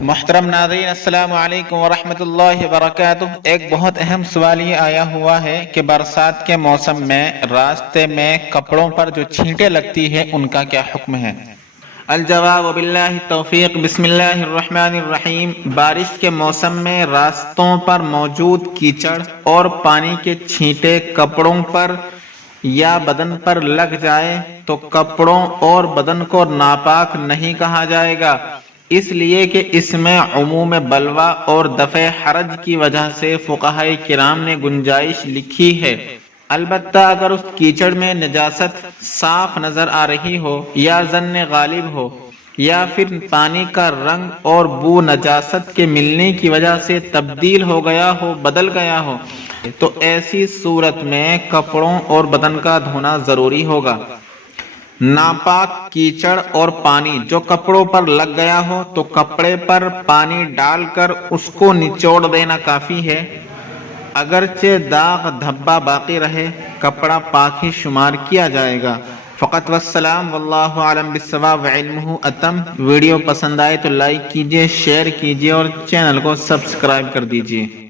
محترم ناظرین، السلام علیکم ورحمۃ اللہ وبرکاتہ۔ ایک بہت اہم سوال یہ آیا ہوا ہے کہ برسات کے موسم میں راستے میں کپڑوں پر جو چھینٹیں لگتی ہیں ان کا کیا حکم ہے؟ الجواب باللہ التوفیق۔ بسم اللہ الرحمن الرحیم۔ بارش کے موسم میں راستوں پر موجود کیچڑ اور پانی کے چھینٹے کپڑوں پر یا بدن پر لگ جائے تو کپڑوں اور بدن کو ناپاک نہیں کہا جائے گا، اس لیے کہ اس میں عموم بلوہ اور دفع حرج کی وجہ سے فقہائے کرام نے گنجائش لکھی ہے۔ البتہ اگر اس کیچڑ میں نجاست صاف نظر آ رہی ہو یا ظن غالب ہو یا پھر پانی کا رنگ اور بو نجاست کے ملنے کی وجہ سے تبدیل ہو گیا ہو، بدل گیا ہو، تو ایسی صورت میں کپڑوں اور بدن کا دھونا ضروری ہوگا۔ ناپاک کیچڑ اور پانی جو کپڑوں پر لگ گیا ہو تو کپڑے پر پانی ڈال کر اس کو نچوڑ دینا کافی ہے، اگرچہ داغ دھبا باقی رہے کپڑا پاک ہی شمار کیا جائے گا۔ فقط والسلام، واللہ اعلم بالصواب وعلمہ اتم۔ ویڈیو پسند آئے تو لائک کیجئے، شیئر کیجئے اور چینل کو سبسکرائب کر دیجئے۔